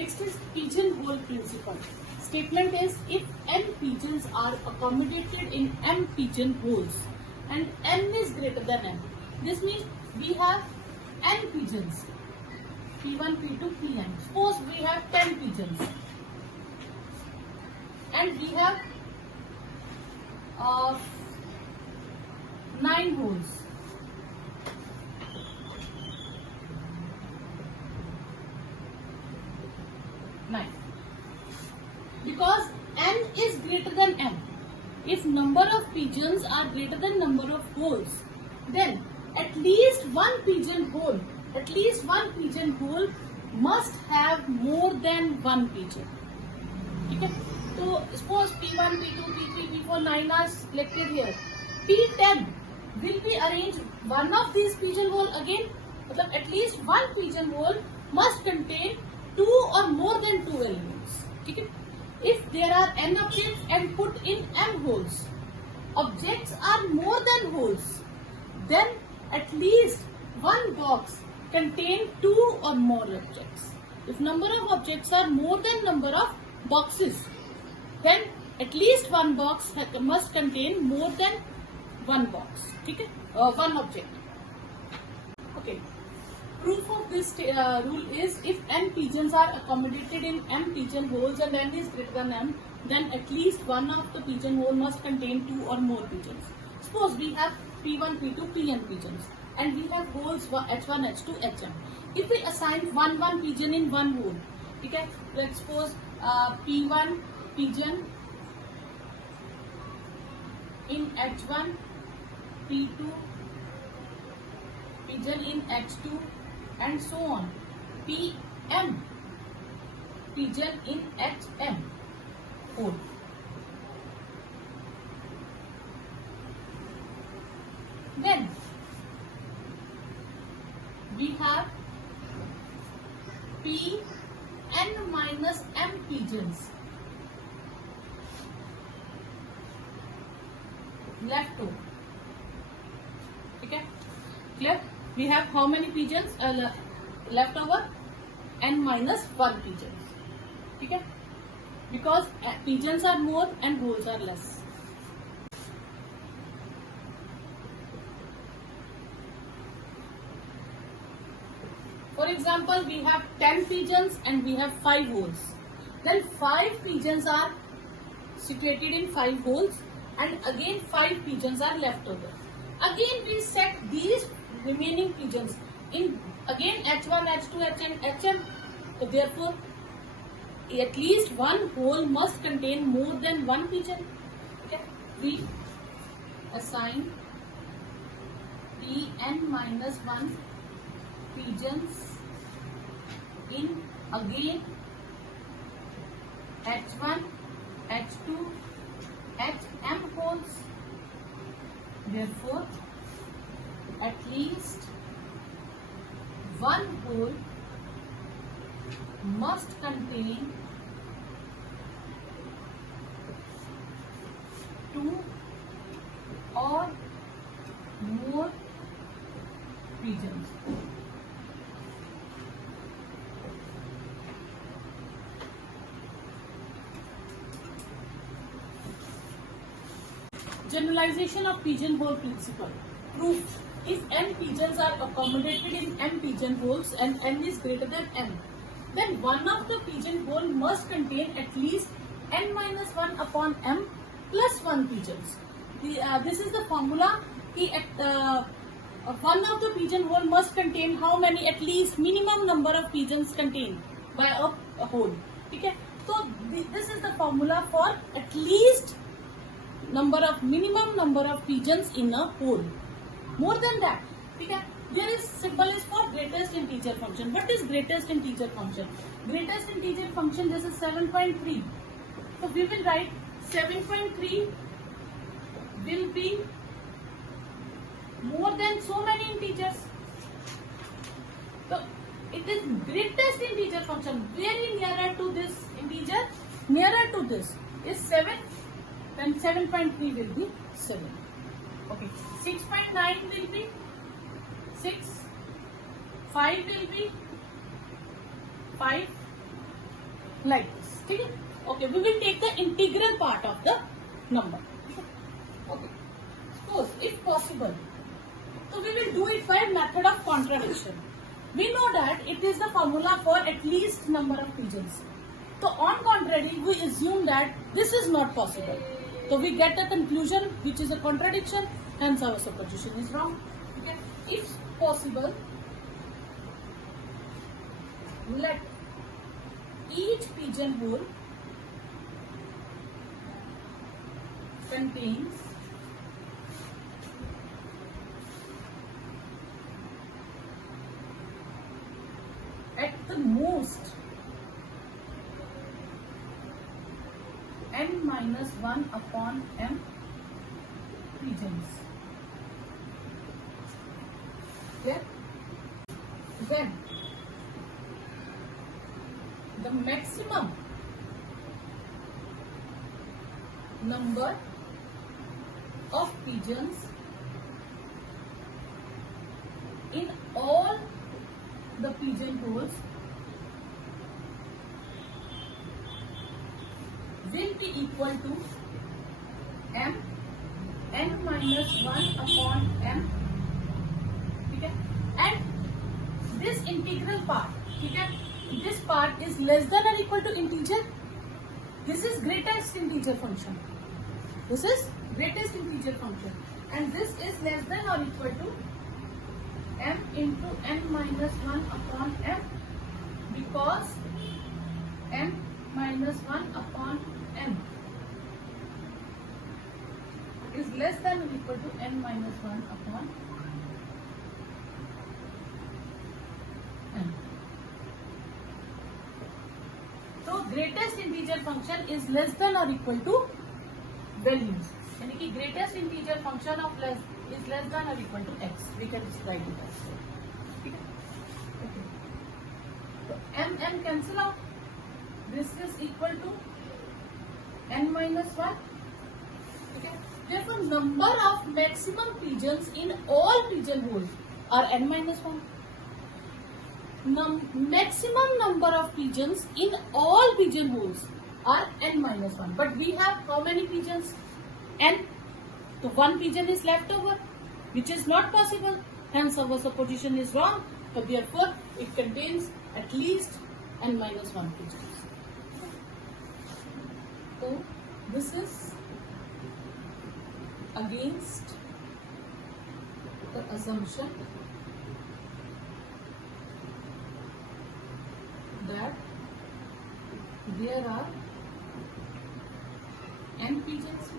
Next is pigeonhole principle. Statement is if n pigeons are accommodated in m pigeonholes and n is greater than m. This means we have n pigeons. P1, P2, Pn. Suppose we have 10 pigeons and we have 9 holes. Because n is greater than m. If number of pigeons are greater than number of holes, then at least one pigeonhole must have more than one pigeon. Okay? So suppose P1, P2, P3, P4, 9 are selected here. P10 will be arranged one of these pigeonhole again. At least one pigeonhole must contain 2 or more than 2 elements. Okay? If there are n objects and put in m holes, objects are more than holes, then at least one box contain 2 or more objects. If number of objects are more than number of boxes, then at least one box must contain more than one box. Okay? One object. Okay. Proof of this rule is if n pigeons are accommodated in m pigeonholes and n is greater than m, then at least one of the pigeonhole must contain 2 or more pigeons. Suppose we have P1, P2, Pn pigeons and we have holes H1, H2, Hm. If we assign one pigeon in one hole, okay, let's suppose P1 pigeon in H1, P2 pigeon in H2 and so on. Pm pigeon in Hm hole. Then we have Pn minus m pigeons left over. Okay, clear? We have how many pigeons left over? N minus 1 pigeons. Okay? Because pigeons are more and holes are less. For example, we have 10 pigeons and we have 5 holes. Then 5 pigeons are situated in 5 holes and again 5 pigeons are left over. Again we set these remaining pigeons in again H1, H2, Hn, Hm. So therefore, at least one hole must contain more than one pigeon. Okay. We assign Pn minus 1 pigeons in again H1, H2, Hm holes. Therefore, at least one hole must contain 2 or more pigeons. Generalization of pigeonhole principle. Proof: if n pigeons are accommodated in m pigeonholes and n is greater than m, then one of the pigeonhole must contain at least n minus 1 upon m plus 1 pigeons. This is the formula. One of the pigeonhole must contain how many? At least minimum number of pigeons contained by a hole. Okay? So this is the formula for at least minimum number of pigeons in a hole. More than that, okay, there is symbol is for greatest integer function. What is greatest integer function? Greatest integer function, this is 7.3. So we will write 7.3 will be more than so many integers. So it is greatest integer function. Very nearer to this integer, nearer to this is 7. Then 7.3 will be 7. Okay. 6.9 will be 6. 5 will be 5. like this. Okay, okay, we will take the integral part of the number. Okay, suppose if possible, so we will do it by method of contradiction. We know that it is the formula for at least number of pigeons. So on contrary, we assume that this is not possible. So we get a conclusion which is a contradiction, hence our supposition is wrong. Okay. If possible, let each pigeonhole contains at the most n-1 upon m pigeons. Then the maximum number of pigeons in all the pigeonholes will be equal to n-1 upon m. Okay? And this integral part, okay, this part is less than or equal to integer. This is greatest integer function. This is greatest integer function, and this is less than or equal to m into n-1 upon m, because m-1 upon n is less than or equal to n-1 upon n. So greatest integer function is less than or equal to values. यानी कि greatest integer function of less is less than or equal to x. We can write it as so. Okay. So m cancel out. This is equal to n-1. Okay. Therefore, number of maximum pigeons in all pigeonholes are n-1. Maximum number of pigeons in all pigeonholes are n-1. But we have how many pigeons? N. So one pigeon is left over, which is not possible. Hence our supposition is wrong. So therefore, it contains at least n-1 pigeons. So this is against the assumption that there are n pigeons.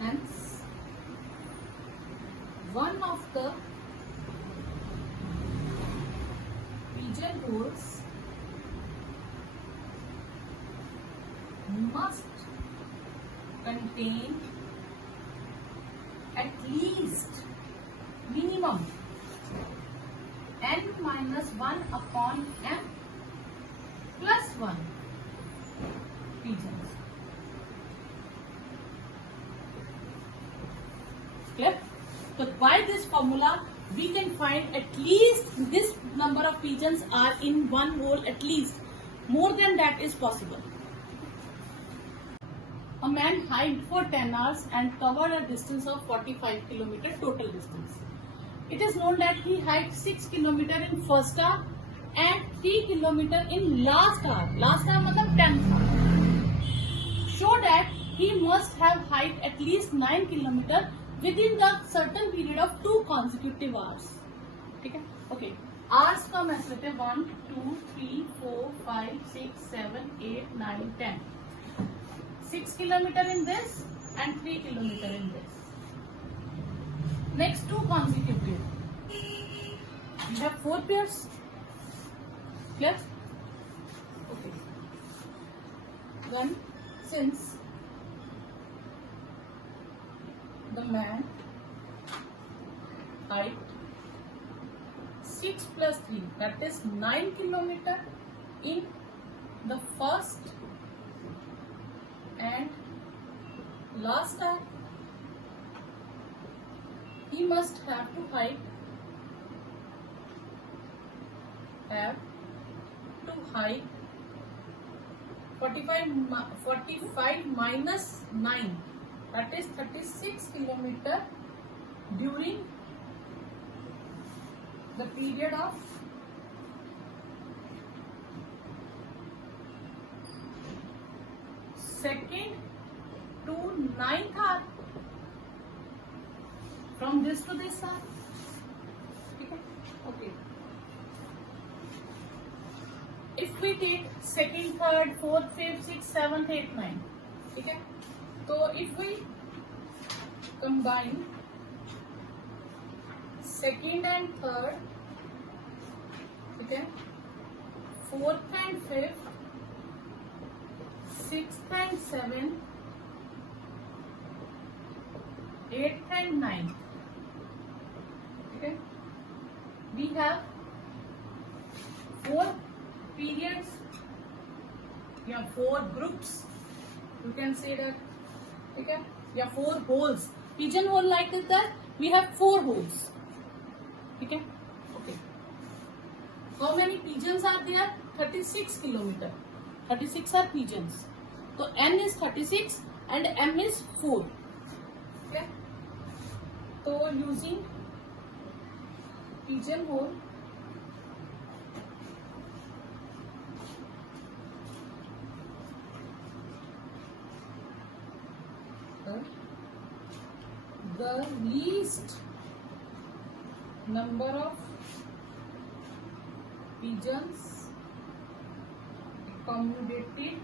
Hence, one of the pigeonholes must contain at least minimum n-1 upon m plus 1 pigeons. Clear? So by this formula we can find at least this number of pigeons are in one hole at least. More than that is possible. A man hiked for 10 hours and covered a distance of 45 km total distance. It is known that he hiked 6 km in first hour and 3 km in last hour. Last hour means 10th hour. Show that he must have hiked at least 9 km within the certain period of 2 consecutive hours. Okay? Okay. Hours का match लेते हैं 1, 2, 3, 4, 5, 6, 7, 8, 9, 10. 6 km in this and 3 km in this. Next 2 consecutive. We have 4 pairs. Clear? Okay. Then since the man hiked 6 plus 3, that is 9 km in the first and last time, he must have to height 45 minus 9, that is 36 kilometer during the period of second to 9th hour, from this to this hour. Okay. If we take second, third, fourth, fifth, sixth, seventh, eighth, ninth, okay. So if we combine second and third, okay, fourth and fifth, sixth and seventh, eighth and ninth, okay, we have 4 periods, you have 4 groups, you can say that, okay, you have 4 holes. Pigeonhole like that, we have 4 holes, okay. Okay. How many pigeons are there? 36 kilometer. 36 are pigeons. So N is 36 and M is 4. Okay. So using pigeonhole, the least number of pigeons accommodated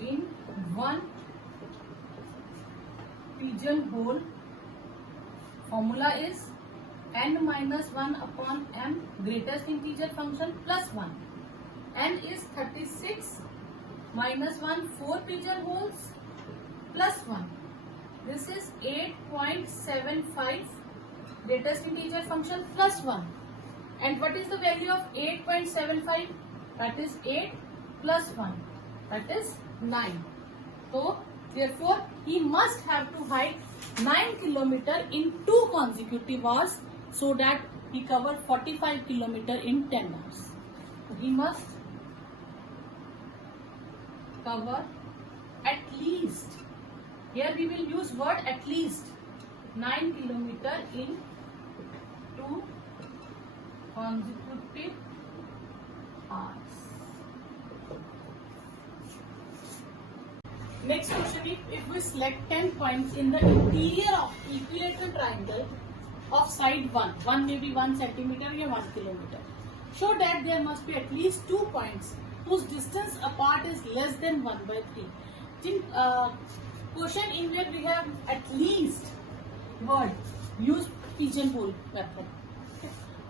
in one pigeonhole, formula is n minus 1 upon m, greatest integer function, plus 1. N is 36 minus 1, 4 pigeonholes, plus 1. This is 8.75, greatest integer function, plus 1. And what is the value of 8.75? That is 8 plus 1. That is 9. So, therefore, he must have to hike 9 kilometer in 2 consecutive hours, so that he covered 45 kilometer in 10 hours. So, he must cover at least, here we will use word at least, 9 kilometer in 2 consecutive hours. Next question is, if we select 10 points in the interior of equilateral triangle of side 1 may be 1 centimeter or 1 kilometer, show that there must be at least 2 points whose distance apart is less than 1/3. In question in where we have at least word, use pigeonhole method.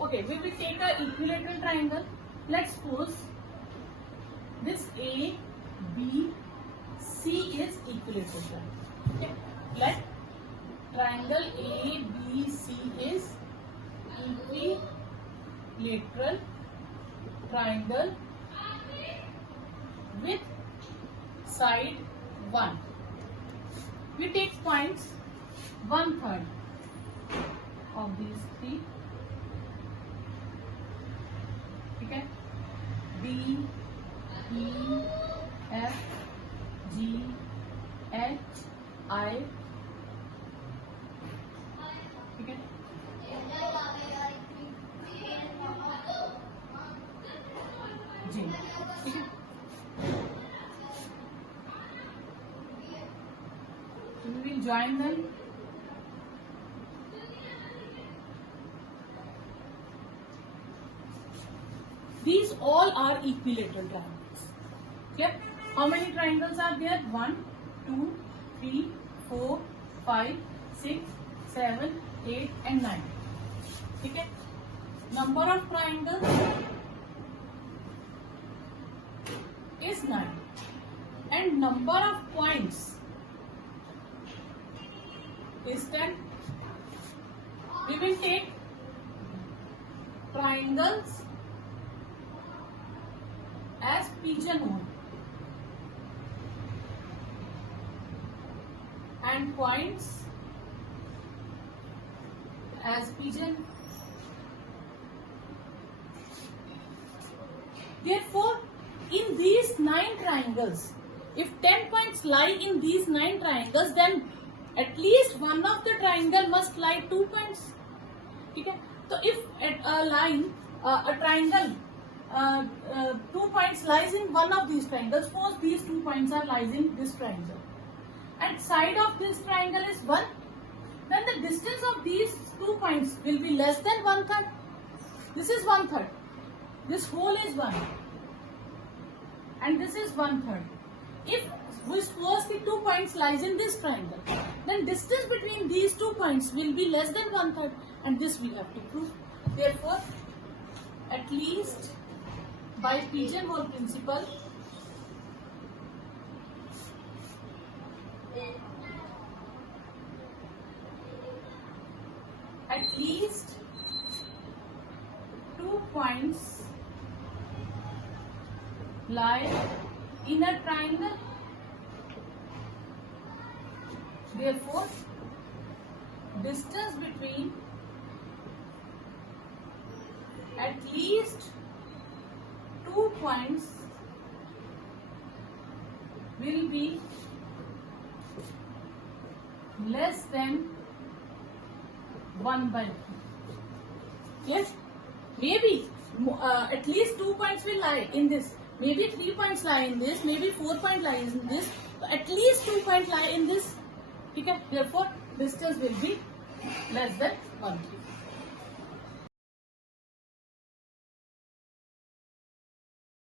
Okay, we will take an equilateral triangle. Let's suppose this A, B, C is equilateral triangle. Okay, let triangle A, B, C is equilateral triangle with side 1. We take points 1/3 of these 3. Okay, D, E, F, G, H, I. Okay. G. Okay. So we will join them. These all are equilateral triangles. Okay. How many triangles are there? 1, 2, 3, 4, 5, 6, 7, 8 and 9. Okay. Number of triangles is 9 and number of points is 10. We will take triangles as pigeonhole and points as pigeon. Therefore, in these 9 triangles, if 10 points lie in these 9 triangles, then at least one of the triangle must lie 2 points. Okay? So if a triangle 2 points lies in one of these triangles, suppose these 2 points are lies in this triangle, and side of this triangle is 1, then the distance of these 2 points will be less than 1/3. This is 1/3. This whole is 1, and this is 1/3. If we suppose the 2 points lies in this triangle, then distance between these 2 points will be less than 1/3, and this we have to prove. Therefore, at least by pigeonhole principle, at least 2 points lie in a triangle. Therefore, distance between at least 2 points will be less than 1/3. Yes, maybe at least 2 points will lie in this. Maybe 3 points lie in this. Maybe 4 points lie in this. So at least 2 points lie in this. Okay. Therefore, distance will be less than 1/3.